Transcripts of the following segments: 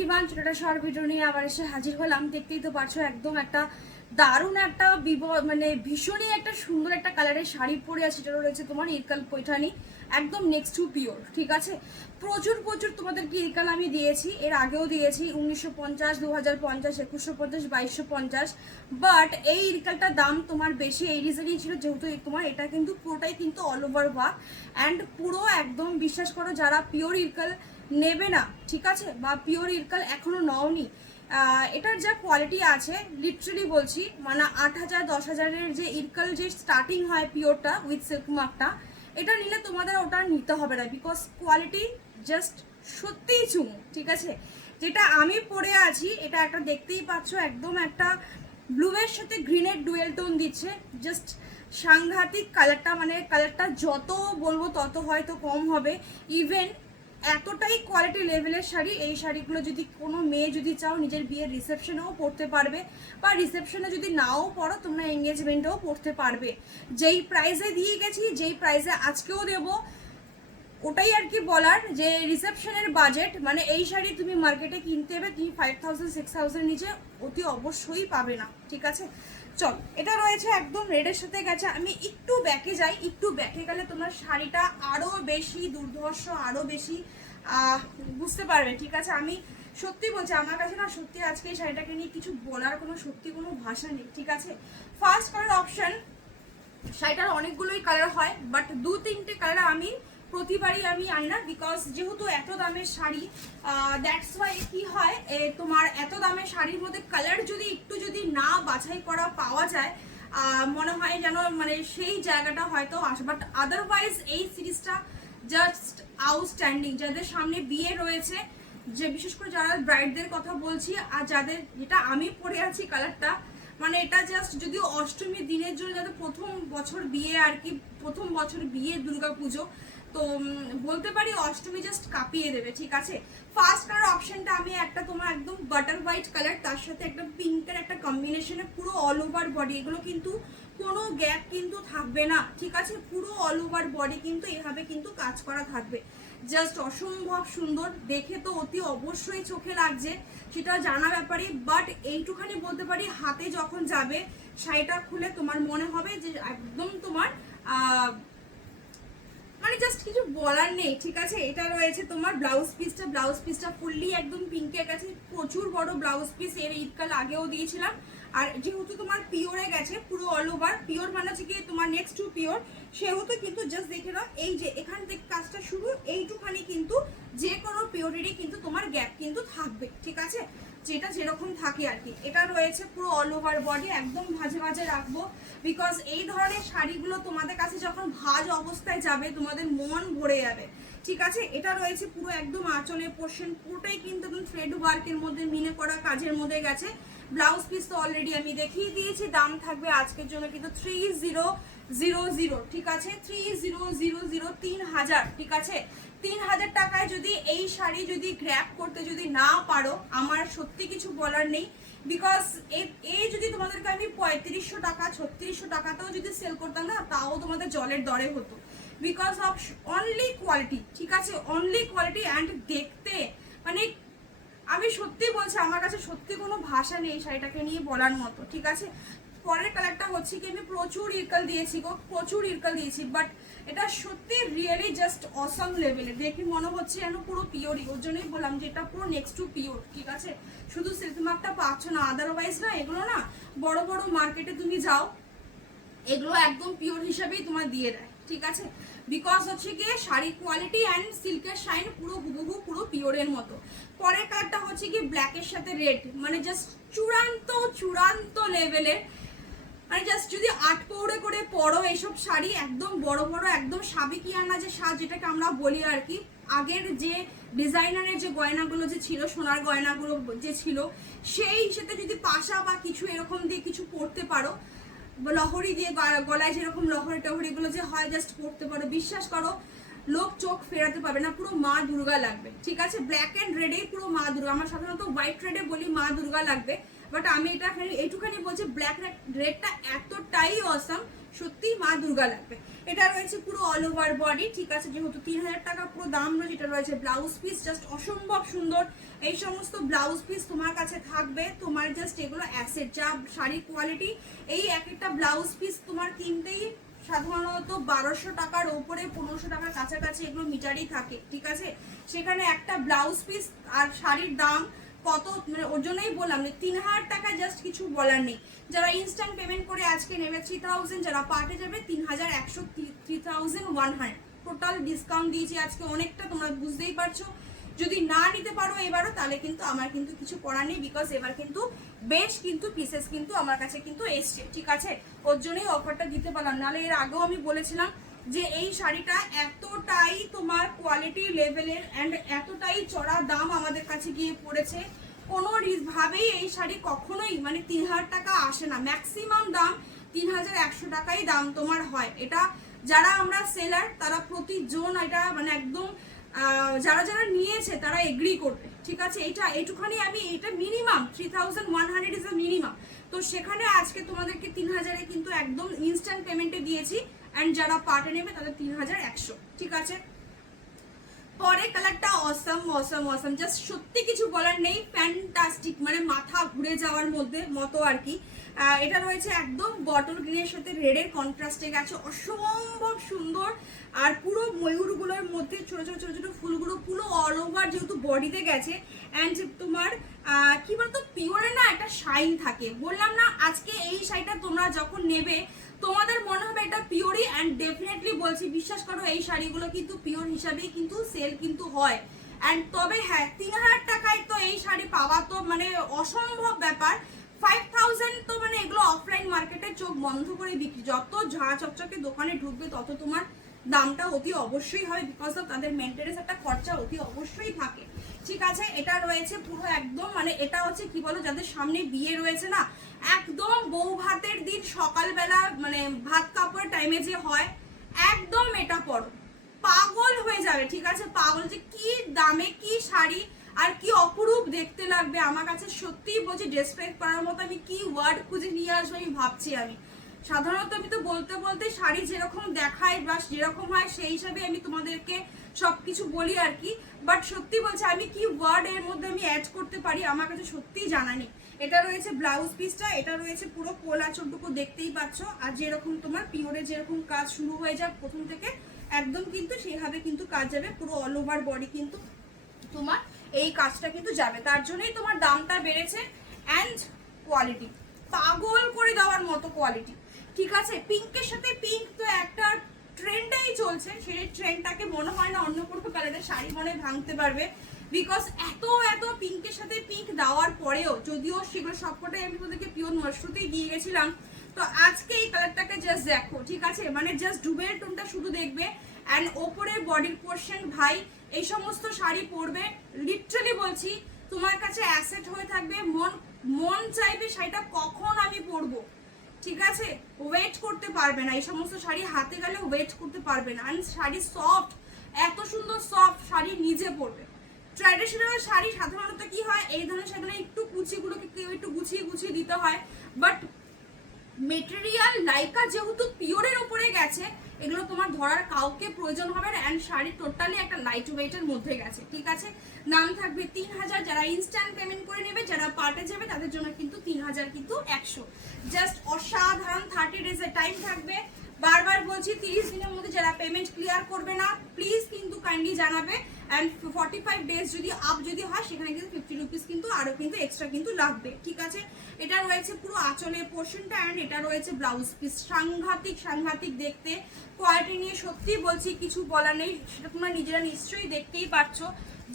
Demand ছোটটা short video নিয়ে আবার এসে হাজির হলাম। দেখতেই তো পারছো একদম একটা দারুণ একটা মানে ভীষণই একটা সুন্দর একটা কালারের শাড়ি পরে আছে, যেটা রয়েছে তোমার ইরকাল পৈঠানি, একদম নেক্সট টু পিওর। ঠিক আছে, প্রচুর প্রচুর তোমাদেরকে ইরকাল আমি দিয়েছি, এর আগেও দিয়েছি 1950, 2050, 2150, 2250। বাট এই ইরকালটার দাম তোমার বেশি এই রিজনই ছিল, যেহেতু তোমার এটা কিন্তু পুরোটাই কিন্তু অল ওভার ওয়ার্ক অ্যান্ড পুরো একদম বিশ্বাস করো যারা পিওর ইরকাল নেবে না, ঠিক আছে, বা পিওর ইরকাল এখনো নওনি, এটার যা কোয়ালিটি আছে লিটারালি বলছি, মানে 8,000 10,000-এর যে ইরকাল যে স্টার্টিং হয় পিওরটা উইথ সিল্ক মার্কটা, এটা নিলে তোমাদের ওটা নিতে হবে না, বিকজ কোয়ালিটি জাস্ট সত্যিই চুমু। ঠিক আছে, যেটা আমি পরে আছি এটা একটা দেখতেই পাচ্ছ একদম একটা ব্লুয়ের সাথে গ্রিনের ডুয়েল টোন দিচ্ছে, জাস্ট সাংঘাতিক কালারটা, মানে কালারটা যত বলবো তত হয়তো কম হবে। ইভেন এতটাই কোয়ালিটি লেভেলের শাড়ি, এই শাড়িগুলো যদি কোনো মেয়ে যদি চাও নিজের বিয়ের রিসেপশনেও পরতে পারবে, বা রিসেপশনে যদি নাও পরো তোমরা এঙ্গেজমেন্টেও পরতে পারবে। যেই প্রাইসে দিয়ে গেছি, যেই প্রাইসে আজকেও দেবো, ওটাই আর কি বলার, যে রিসেপশনের বাজেট মানে এই শাড়ি তুমি মার্কেটে কিনতে হবে তুমি 5,000 6,000 নিচে অতি অবশ্যই পাবে না। ঠিক আছে, চল, এটা রয়েছে একদম রেডের সাথে গেছে। আমি একটু ব্যাকে যাই, একটু ব্যাকে গেলে তোমার শাড়িটা আরও বেশি দুর্ধর্ষ, আরও বেশি বুঝতে পারবে। ঠিক আছে, আমি সত্যি বলছি আমার কাছে না সত্যি আজকে এই শাড়িটাকে নিয়ে কিছু বলার সত্যি কোনো ভাষা নেই। ঠিক আছে, ফার্স্ট কালার অপশন, শাড়িটার অনেকগুলোই কালার হয়, বাট 2-3টে কালার আমি প্রতিবারই আমি আনি না, বিকজ যেহেতু এত দামের শাড়ি, দ্যাটস ওয়াই কি হয় তোমার এত দামের শাড়ির মধ্যে কালার যদি একটু যদি না বাছাই করা পাওয়া যায়, মনে হয় যেন মানে সেই জায়গাটা হয়তো আসে। বাট আদারওয়াইজ এই সিরিজটা জাস্ট আউটস্ট্যান্ডিং। যাদের সামনে বিয়ে রয়েছে, যে বিশেষ করে যারা ব্রাইডদের কথা বলছি, আর যাদের যেটা আমি পরে আছি কালারটা, মানে এটা জাস্ট যদিও অষ্টমীর দিনের জন্য যাদের প্রথম বছর বিয়ে আর কি, প্রথম বছর বিয়ে দুর্গাপুজো, তো বলতে পারি অষ্টমী জাস্ট কাঁপিয়ে দেবে। ঠিক আছে, ফার্স্ট কালার অপশনটা আমি একটা তোমার একদম বাটার হোয়াইট কালার, তার সাথে একটা পিঙ্কের একটা কম্বিনেশনে, পুরো অল ওভার বডি, এগুলো কিন্তু কোনো গ্যাপ কিন্তু থাকবে না। ঠিক আছে, পুরো অল ওভার বডি কিন্তু এভাবে কিন্তু কাজ করা থাকবে, জাস্ট অসম্ভব সুন্দর দেখে, তো অতি অবশ্যই চোখে লাগছে সেটা জানা ব্যাপারে। বাট এইটুখানি বলতে পারি, হাতে যখন যাবে শাড়িটা খুলে তোমার মনে হবে যে একদম তোমার মানে জাস্ট কিছু বলার নেই। ঠিক আছে, এটা রয়েছে তোমার ব্লাউজ পিসটা ফুললি একদম পিঙ্কের কাছে, প্রচুর বড় ব্লাউজ পিস, এর ঈদকাল আগেও দিয়েছিলাম। আর যেহেতু তোমার পিওরে গেছে পুরো অল ওভার, পিওর মানে হচ্ছে কি তোমার নেক্সট টু পিওর, সেহেতু কিন্তু জাস্ট দেখে নাও এই যে এখান থেকে কাজটা শুরু, এইটুখানি কিন্তু যে কোনো পিওরেরই কিন্তু তোমার গ্যাপ কিন্তু থাকবে। ঠিক আছে, যেটা যেরকম থাকে আর কি। এটা রয়েছে পুরো অল ওভার বডি, একদম ভাজে ভাজে রাখবো, বিকজ এই ধরনের শাড়িগুলো তোমাদের কাছে যখন ভাজ অবস্থায় যাবে তোমাদের মন ভরে যাবে। ঠিক আছে, এটা রয়েছে পুরো একদম আঁচলের পোর্শন, পুরোটাই কিন্তু একদম থ্রেড ওয়ার্কের মধ্যে মিনে করা কাজের মধ্যে গেছে। ব্লাউজ পিস তো অলরেডি আমি দেখিয়ে দিয়েছি, দাম থাকবে আজকের জন্য কিন্তু 3000। ঠিক আছে, 3000, 3,000। ঠিক আছে, 3,000 টাকায় যদি এই শাড়ি যদি গ্র্যাব করতে যদি না পারো, আমার সত্যি কিছু বলার নেই, বিকজ এই যদি তোমাদেরকে আমি 3500 টাকা 3600 টাকাতেও যদি সেল করতাম না, তাও তোমাদের জলের দরে হতো, বিকজ অফ অনলি কোয়ালিটি। ঠিক আছে, অনলি কোয়ালিটি অ্যান্ড দেখতে মানে আমি সত্যি বলছি আমার কাছে সত্যি কোনো ভাষা নেই শাড়িটাকে নিয়ে বলার মতো। ঠিক আছে, পরের কালারটা হচ্ছে কি আমি প্রচুর ইরকাল দিয়েছি গো, প্রচুর ইরকাল দিয়েছি, বাট এটা সত্যি রিয়েলি জাস্ট অসম লেভেলে, দেখে মনে হচ্ছে যেন পুরো পিওরই, ওর জন্যই বললাম যে এটা পুরো নেক্সট টু পিওর। ঠিক আছে, শুধু সিল্ক মার্কটা পাচ্ছ না, আদারওয়াইজ না এগুলো না বড় বড় মার্কেটে তুমি যাও, এগুলো একদম পিওর হিসাবেই তোমার দিয়ে দেয়। ঠিক আছে, বিকজ হচ্ছে গিয়ে শাড়ি কোয়ালিটি অ্যান্ড সিল্কের শাইন পুরো হুবহু পুরো পিওরের মতো। পরের কালারটা হচ্ছে কি ব্ল্যাকের সাথে রেড, মানে জাস্ট চূড়ান্ত চূড়ান্ত লেভেলের, মানে জাস্ট যদি 8 পৌড়ে করে পরো এইসব শাড়ি, একদম বড় বড় একদম সাবেকিয়ানা যে সাজ যেটাকে আমরা বলি আর কি, আগের যে ডিজাইনারের যে গয়নাগুলো যে ছিল, সোনার গয়নাগুলো যে ছিল, সেই সাথে যদি পাশা বা কিছু এরকম দিয়ে কিছু পরতে পারো, লহরি দিয়ে গলায় যেরকম লহরি টহরিগুলো যে হয় জাস্ট পরতে পারো, বিশ্বাস করো লোক চোখ ফেরাতে পারবে না, পুরো মা দুর্গা লাগবে। ঠিক আছে, ব্ল্যাক অ্যান্ড রেডেই পুরো মা দুর্গা, আমার সাধারণত হোয়াইট রেডে বলি মা দুর্গা লাগবে, বাট আমি এটা এইটুখানি বলছি ব্ল্যাক রেডটা এতটাই অসাম, সত্যি মা দুর্গা লাগবে। এটা রয়েছে পুরো অল ওভার বডি। ঠিক আছে, যেহেতু 3,000 টাকা পুরো দাম রয়েছে, এটা রয়েছে ব্লাউজ পিস জাস্ট অসম্ভব সুন্দর, এই সমস্ত ব্লাউজ পিস তোমার কাছে থাকবে। তোমার জাস্ট এগুলো অ্যাসেট, যা শাড়ির কোয়ালিটি, এই এক একটা ব্লাউজ পিস তোমার কিনতেই সাধারণত 1200 টাকার ওপরে, 1500 টাকার কাছাকাছি এগুলো মিটারই থাকে, ঠিক আছে। সেখানে একটা ব্লাউজ পিস আর শাড়ির দাম কত, মানে ওর জন্যই বললাম যে 3000 টাকা জাস্ট কিছু বলার নেই। যারা ইনস্ট্যান্ট পেমেন্ট করে আজকে নেবে 3000, যারা পার্টে যাবে 3100, 3100 টোটাল ডিসকাউন্ট দিয়েছি আজকে অনেকটা, তোমরা বুঝতেই পারছো। যদি না নিতে পারো এবারও, তাহলে কিন্তু আমার কিন্তু কিছু করার নেই, বিকজ এবার কিন্তু বেশ কিন্তু পিসেস কিন্তু আমার কাছে কিন্তু এসছে, ঠিক আছে। ওর জন্যই অফারটা দিতে পারলাম, নাহলে এর আগেও আমি বলেছিলাম যে এই শাড়িটা এতটাই তোমার কোয়ালিটি লেভেলের অ্যান্ড এতটাই চড়া দাম আমাদের কাছে গিয়ে পড়েছে, কোনো ভাবেই এই শাড়ি কখনোই মানে 3000 টাকা আসে না, ম্যাক্সিমাম দাম 3100 টাকাই দাম তোমার হয়। এটা যারা আমরা সেলার তারা প্রতিজন এটা মানে একদম যারা যারা নিয়েছে তারা এগ্রি করবে, ঠিক আছে। এইটুখানি আমি, এটা মিনিমাম 3100 ইজ আ মিনিমাম। তো সেখানে আজকে তোমাদেরকে 3000-এ কিন্তু একদম ইনস্ট্যান্ট পেমেন্টে দিয়েছি, অ্যান্ড যারা পার্টে নেবে তাদের 3100, ঠিক আছে। পরে কালারটা অসম অসম অসম, জাস্ট সত্যি কিছু বলার নেই, ফ্যান্টাস্টিক, মানে মাথা ঘুরে যাওয়ার মতো আর কি। এটা রয়েছে একদম বটল গ্রিনের সাথে রেডের কন্ট্রাস্টে গেছে, অসম্ভব সুন্দর। আর পুরো ময়ূরগুলোর মধ্যে ছোট ছোট ছোট ছোট ফুলগুলো পুরো অল ওভার যেহেতু বডিতে গেছে, অ্যান্ড তোমার কি বলতো পিওরে না একটা শাইন থাকে। বললাম না আজকে এই শাড়িটা তোমরা যখন নেবে তোমাদের মনে হবে এটা পিওরই, অ্যান্ড ডেফিনেটলি বলছি বিশ্বাস করো এই শাড়িগুলো কিন্তু পিওর হিসাবেই কিন্তু সেল কিন্তু হয়। অ্যান্ড তবে হ্যাঁ 3000 টাকায় তো এই শাড়ি পাওয়া তো মানে অসম্ভব ব্যাপার। 5000 তো মানে এগুলো অফলাইন মার্কেটে চোখ বন্ধ করে বিক্রি, যত ঝাঁ চকচকে দোকানে ঢুকবে তত তোমার দামটা অতি অবশ্যই হয়, বিকজ অফ তাদের মেনটেনেন্স একটা খরচা অতি অবশ্যই থাকে, ঠিক আছে। এটা রয়েছে পুরো একদম মানে এটা হচ্ছে কি বলো, যাদের সামনে বিয়ে রয়েছে না, একদম বউ ভাতের দিন সকালবেলা মানে ভাত কাপড় টাইমে যে হয়, একদম এটা পরো, পাগল হয়ে যাবে, ঠিক আছে। পাগল, যে কি দামে কি শাড়ি আর কি অপরূপ দেখতে লাগবে। আমার কাছে সত্যিই বলছি ডেসক্রাইব করার মতো আমি কি ওয়ার্ড খুঁজে নিয়ে আসবো আমি ভাবছি। আমি সাধারণত আমি তো বলতে বলতে শাড়ি যেরকম দেখায় বা যেরকম হয় সেই হিসাবে আমি তোমাদেরকে সবকিছু বলি আর কি, বাট সত্যি বলছি আমি কি ওয়ার্ড এর মধ্যে আমি অ্যাড করতে পারি আমার কাছে সত্যিই জানা নেই। এটা রয়েছে ব্লাউজ পিসটা, এটা রয়েছে পুরো কোলা চোটুকু দেখতেই পাচ্ছ, আর যেরকম তোমার পিওরে যেরকম কাজ শুরু হয়ে যায় প্রথম থেকে একদম কিন্তু সেইভাবে কিন্তু কাজ যাবে, পুরো অল ওভার বডি কিন্তু তোমার এই কাজটা কিন্তু যাবে, তার জন্যই তোমার দামটা বেড়েছে। অ্যান্ড কোয়ালিটি পাগল করে দেওয়ার মতো কোয়ালিটি, ঠিক আছে। পিঙ্কের সাথে পিঙ্ক তো একটা ট্রেন্ডেই চলছে, সেই ট্রেন্ডটাকে মনে হয় না অন্য কোনো কালারের শাড়ি মনে ভাঙতে পারবে, বিকজ এত এত পিঙ্কের সাথে পিঙ্ক দেওয়ার পরেও, যদিও সেগুলো সবকটাই আমি তোমাদেরকে পিওর মশরুতেই দিয়ে গেছিলাম, তো আজকে এই কালারটাকে জাস্ট দেখো, ঠিক আছে। মানে জাস্ট ডুবের টোনটা শুধু দেখবে, অ্যান্ড ওপরে বডির পোর্শন ভাই এই সমস্ত শাড়ি পরবে লিটারালি বলছি তোমার কাছে অ্যাসেট হয়ে থাকবে, মন চাইবে শাড়িটা কখন আমি পরবো, ঠিক আছে। ওয়েট করতে পারবে না, এই সমস্ত শাড়ি হাতে গেলে ওয়েট করতে পারবে না। অ্যান্ড শাড়ি সফট, এত সুন্দর সফট শাড়ি নিজে পরবে। ট্র্যাডিশনাল শাড়ি সাধারণত কি হয়, এই ধরনের শাড়িগুলো একটু কুচিগুলোকে কেউ একটু গুছিয়ে গুছিয়ে দিতে হয়, বাট মেটেরিয়াল লাইকা যেহেতু পিওরের উপরে গেছে, এগুলো তোমার ধরার কাউকে প্রয়োজন হবে না, অ্যান্ড শাড়ি টোটালি একটা লাইট ওয়েটের মধ্যে গেছে, ঠিক আছে। দাম থাকবে 3000, যারা ইনস্ট্যান্ট পেমেন্ট করে নেবে, যারা পার্টে যাবে তাদের জন্য কিন্তু 3000 কিন্তু 100, জাস্ট অসাধারণ। 30 ডেজের টাইম থাকবে, বারবার বলছি 30 দিনের মধ্যে যারা পেমেন্ট ক্লিয়ার করবে না প্লিজ কিন্তু কাইন্ডলি জানাবে, অ্যান্ড 45 ডেজ যদি আপ যদি হয় সেখানে কিন্তু 50 রুপিস কিন্তু আরও কিন্তু এক্সট্রা কিন্তু লাগবে, ঠিক আছে। এটা রয়েছে পুরো আঁচলের পোর্শনটা, অ্যান্ড এটা রয়েছে ব্লাউজ পিস, সাংঘাতিক সাংঘাতিক দেখতে, কোয়ালিটি নিয়ে সত্যি বলছি কিছু বলার নেই, সেটা তোমরা নিজেরা নিশ্চয়ই দেখতেই পাচ্ছ,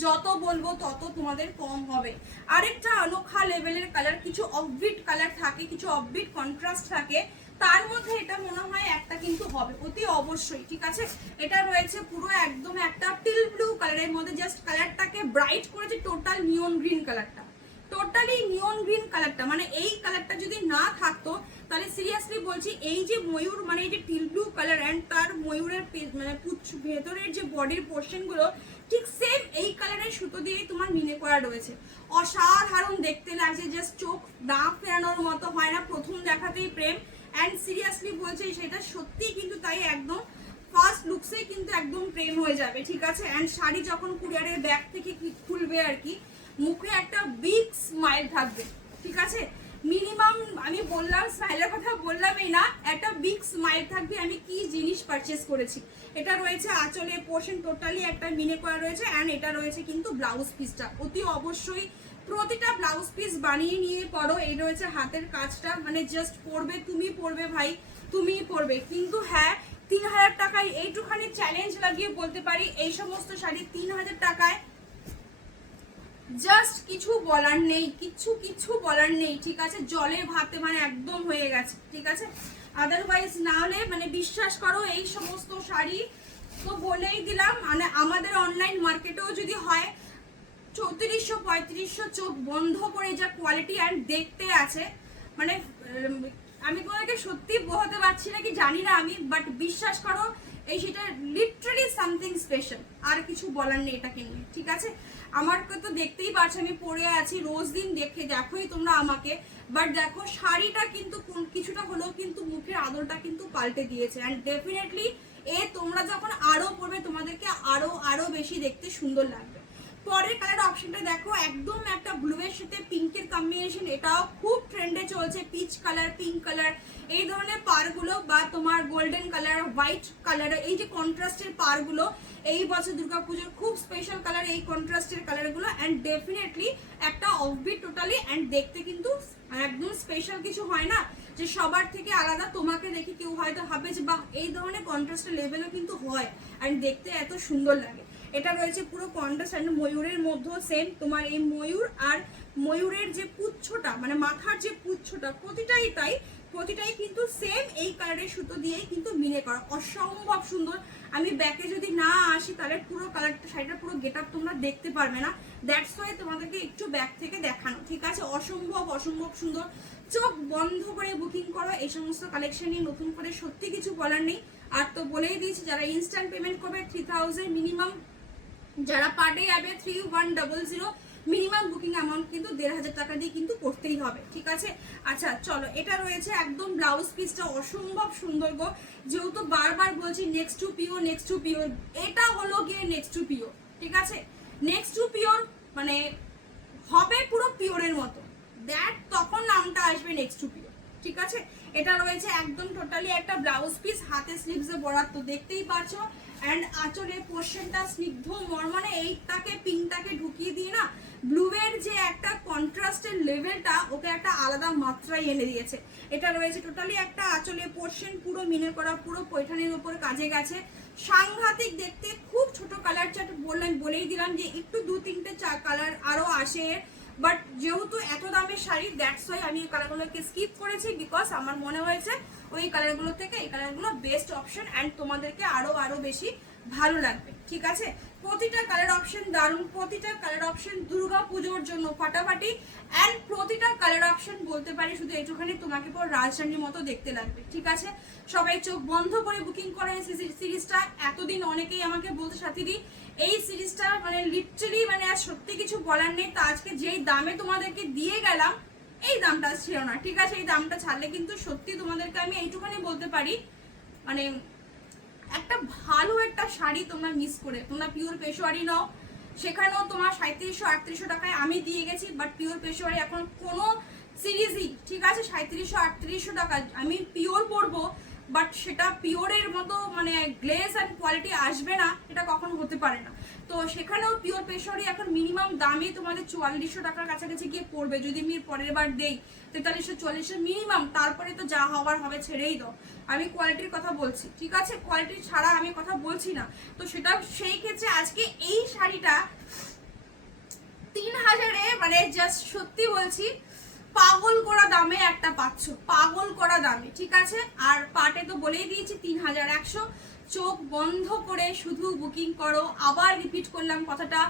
যত বলবো তত তোমাদের কম হবে। আরেকটা অনোখা লেভেলের কালার, কিছু অফবিট কালার থাকে, কিছু অফবিট কন্ট্রাস্ট থাকে, তার মধ্যে এটা মনে হয় একটা কিন্তু হবে অতি অবশ্যই, ঠিক আছে। এটা রয়েছে পুরো একদম একটা টিল ব্লু কালারের মধ্যে, জাস্ট কালারটাকে ব্রাইট করেছে টোটাল নিয়ন গ্রিন কালারটা, টোটালি নিয়ন গ্রিন কালারটা, মানে এই কালারটা যদি না থাকতো তাহলে সিরিয়াসলি বলছি এই যে ময়ূর মানে এই যে টিল ব্লু কালার অ্যান্ড তার ময়ূরের মানে ভেতরের যে বডির পোর্শনগুলো ঠিক সেম এই কালারের সুতো দিয়ে তোমার মিনে করা রয়েছে, অসাধারণ দেখতে লাগছে, জাস্ট চোখ না ফেরানোর মতো হয় না প্রথম দেখাতেই প্রেম। অ্যান্ড সিরিয়াসলি বলছি সেটা সত্যি কিন্তু তাই, একদম ফার্স্ট লুকসেই কিন্তু একদম প্রেম হয়ে যাবে, ঠিক আছে। অ্যান্ড শাড়ি যখন কুরিয়ারের ব্যাগ থেকে খুলবে আর কি, মুখে একটা বিগ স্মাইল থাকবে, ঠিক আছে। মিনিমাম আমি বললাম স্মাইলের কথা বললামই না, একটা বিগ স্মাইল থাকবে। আমি কি জিনিস পারচেস করেছি, এটা রয়েছে আঁচলের পোর্শন টোটালি একটা মিনে করা রয়েছে, অ্যান্ড এটা রয়েছে কিন্তু ব্লাউজ পিসটা। অতি অবশ্যই প্রতিটা ব্লাউজ পিস বানিয়ে নিয়ে পরো। এই রয়েছে হাতের কাজটা, মানে জাস্ট পরবে, তুমি পরবে ভাই, তুমিই পরবে। কিন্তু হ্যাঁ, 3000 টাকায় এইটুখানি চ্যালেঞ্জ লাগিয়ে বলতে পারি এই সমস্ত শাড়ি 3000 টাকায় জাস্ট কিছু বলার নেই, কিছু বলার নেই, ঠিক আছে। জলে ভাতে মানে একদম হয়ে গেছে, ঠিক আছে। আদারওয়াইজ না হলে মানে বিশ্বাস করো এই সমস্ত শাড়ি তো বলেই দিলাম, মানে আমাদের অনলাইন মার্কেটেও যদি হয় 3400-3500 চোখ বন্ধ করে যা কোয়ালিটি অ্যান্ড দেখতে আছে, মানে আমি তোমাকে সত্যি বোঝাতে পারছি না কি জানি না আমি, বাট বিশ্বাস করো এই সেটা লিটারালি সামথিং স্পেশাল। আর কিছু বলার নেই এটাকে নিয়ে, ঠিক আছে। আমাকে তো দেখতেই পাচ্ছ আমি পরে আছি, রোজ দিন দেখোই তোমরা আমাকে, বাট দেখো শাড়িটা কিন্তু কিছুটা হলেও কিন্তু মুখের আদলটা কিন্তু পাল্টে দিয়েছে। অ্যান্ড ডেফিনেটলি তোমরা যখন আরো পরবে তোমাদেরকে আরো বেশি দেখতে সুন্দর লাগবে। পরের কালার অপশনটা দেখো, একদম একটা ব্লু এর সাথে পিঙ্কের কম্বিনেশন, এটাও খুব ট্রেন্ডে চলছে। পিচ কালার, পিঙ্ক কালার, এই ধরনের পারগুলো বা তোমার গোল্ডেন কালার, হোয়াইট কালার, এই যে কন্ট্রাস্টের পারগুলো এই বছর দুর্গাপুজোর খুব স্পেশাল কালার এই কন্ট্রাস্টের কালারগুলো। অ্যান্ড ডেফিনেটলি একটা অফবিট টোটালি, অ্যান্ড দেখতে কিন্তু একদম স্পেশাল কিছু হয় না যে সবার থেকে আলাদা। তোমাকে দেখে কেউ হয়তো ভাবে যে বাহ, এই ধরনের কন্ট্রাস্টের লেভেলও কিন্তু হয়, অ্যান্ড দেখতে এত সুন্দর লাগে। এটা রয়েছে পুরো কন্ট্রাস্ট, অ্যান্ড ময়ূরের মধ্যেও সেম তোমার এই ময়ূর আর ময়ূরের যে পুচ্ছটা, মানে মাথার যে পুচ্ছটা প্রতিটাই কিন্তু সেম এই কালারের সুতো দিয়েই কিন্তু মিনে করা, অসম্ভব সুন্দর। আমি ব্যাকে যদি না আসি তাহলে পুরো কালারটা শাড়িটার পুরো গেট আপ তোমরা দেখতে পারবে না, দ্যাটস ওয়াই তোমাদেরকে একটু ব্যাক থেকে দেখানো, ঠিক আছে। অসম্ভব সুন্দর। চোখ বন্ধ করে বুকিং করো এই সমস্ত কালেকশন নিয়ে, নতুন করে সত্যি কিছু বলার নেই। আর তো বলেই দিয়েছি, যারা ইনস্ট্যান্ট পেমেন্ট করবে 3000 মিনিমাম, যারা পার ডে যাবে 3100 মিনিমাম বুকিং অ্যামাউন্ট কিন্তু 1500 টাকা দিয়ে কিন্তু করতেই হবে, ঠিক আছে। আচ্ছা চলো, এটা রয়েছে একদম ব্লাউজ পিসটা অসম্ভব সুন্দর গো। যেহেতু বারবার বলছি নেক্সট টু পিওর, এটা হলো গিয়ে নেক্সট টু পিওর, ঠিক আছে। নেক্সট টু পিওর মানে হবে পুরো পিওরের মতো, দ্যাট তখন নামটা আসবে নেক্সট টু পিওর, ঠিক আছে। এটা রয়েছে একদম টোটালি একটা ব্লাউজ পিস, হাতে স্লিভসে বরাদ তো দেখতেই পাচ্ছ। অ্যান্ড আঁচলের পোর্শনটা স্নিগ্ধ মর্মনে এইটাকে পিঙ্কটাকে ঢুকিয়ে দিয়ে না ব্লু এর যে একটা কন্ট্রাস্টের লেভেলটা ওকে একটা আলাদা মাত্রায় এনে দিয়েছে। এটা রয়েছে টোটালি একটা আঁচলের পোর্শন পুরো মিনে করা, পুরো পৈঠানির উপর কাজে গেছে, সাংঘাতিক দেখতে। খুব ছোট কালার চার্ট বলেই দিলাম যে একটু 2-3টে কালার আরো আসে, বাট যেহেতু এত দামের শাড়ি দ্যাটস ওয়াই আমি এই কালারগুলোকে স্কিপ করেছি, বিকজ আমার মনে হয়েছে ওই কালারগুলো থেকে এই কালারগুলো বেস্ট অপশন, অ্যান্ড তোমাদেরকে আরো বেশি ভালো লাগবে, ঠিক আছে। প্রতিটা কালার অপশন দারুণ, প্রতিটা কালার অপশন দুর্গা পুজোর জন্য ফাটাফাটি, অ্যান্ড প্রতিটা কালার অপশন বলতে পারি শুধু একটুখানি তোমাকে পুরো রাজরানীর মতো দেখতে লাগবে, ঠিক আছে। সবাই চোখ বন্ধ করে বুকিং করে এই সিরিজটা। এতদিন অনেকেই আমাকে বলতে সাথীদি এই সিরিজটা মানে লিটারালি মানে আর সত্যি কিছু বলার নেই। তো আজকে যেই দামে তোমাদেরকে দিয়ে গেলাম এই দামটা ছিল না, ঠিক আছে। এই দামটা ছাড়লে কিন্তু সত্যি তোমাদেরকে আমি এইটুখানি বলতে পারি, মানে একটা ভালো একটা শাড়ি তোমরা মিস করে, তোমরা পিওর পেশোয়ারি নাও, সেখানেও তোমার 3700-3800 টাকায় আমি দিয়ে গেছি, বাট পিওর পেশোয়ারি এখন কোনো সিরিজই, ঠিক আছে, 3700-3800 টাকা আমি পিওর পরবো, বাট সেটা পিওরের মতো মানে গ্লেজ অ্যান্ড কোয়ালিটি আসবে না, এটা কখনো হতে পারে না। তো সেখানেও পিওর পেশোয়ারি এখন মিনিমাম দামে তোমাদের 4400 টাকার কাছাকাছি গিয়ে পড়বে, যদি আমি পরের বার দেই 4340 মিনিমাম, তারপরে তো যা হওয়ার হবে ছেড়েই দাও। আমি কোয়ালিটির কথা বলছি, ঠিক আছে, কোয়ালিটি ছাড়া আমি কথা বলছি না। তো সেটা সেই ক্ষেত্রে আজকে এই শাড়িটা 3000-এ মানে জাস্ট সত্যি বলছি পাগল করা দামে একটা পাচ্ছ, পাগল করা দামে, ঠিক আছে। আর পাটে তো বলেই দিয়েছি 3100। চোখ বন্ধ করে শুধু বুকিং করো, আবার রিপিট করলাম কথাটা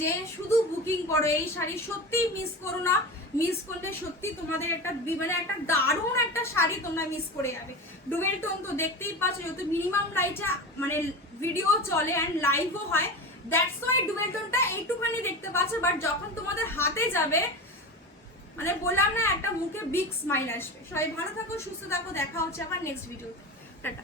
যে শুধু বুকিং করো এই শাড়ি, সত্যি মিস করো না। মিস করলে সত্যি তোমাদের একটা মানে একটা দারুণ একটা শাড়ি তোমরা মিস করে যাবে। ডুয়েল টোন তো দেখতেই পাচ্ছ, যেহেতু মিনিমাম লাইটে মানে ভিডিও চলে অ্যান্ড লাইভও হয়, দ্যাটস ওয়াই ডুয়েল টোনটা এইটুখানি দেখতে পাচ্ছ, বাট যখন তোমাদের হাতে যাবে মানে বললাম না একটা মুখে বিগ স্মাইল আসবে। সবাই ভালো থাকো, সুস্থ থাকো, দেখা হচ্ছে আবার নেক্সট ভিডিও, টাটা।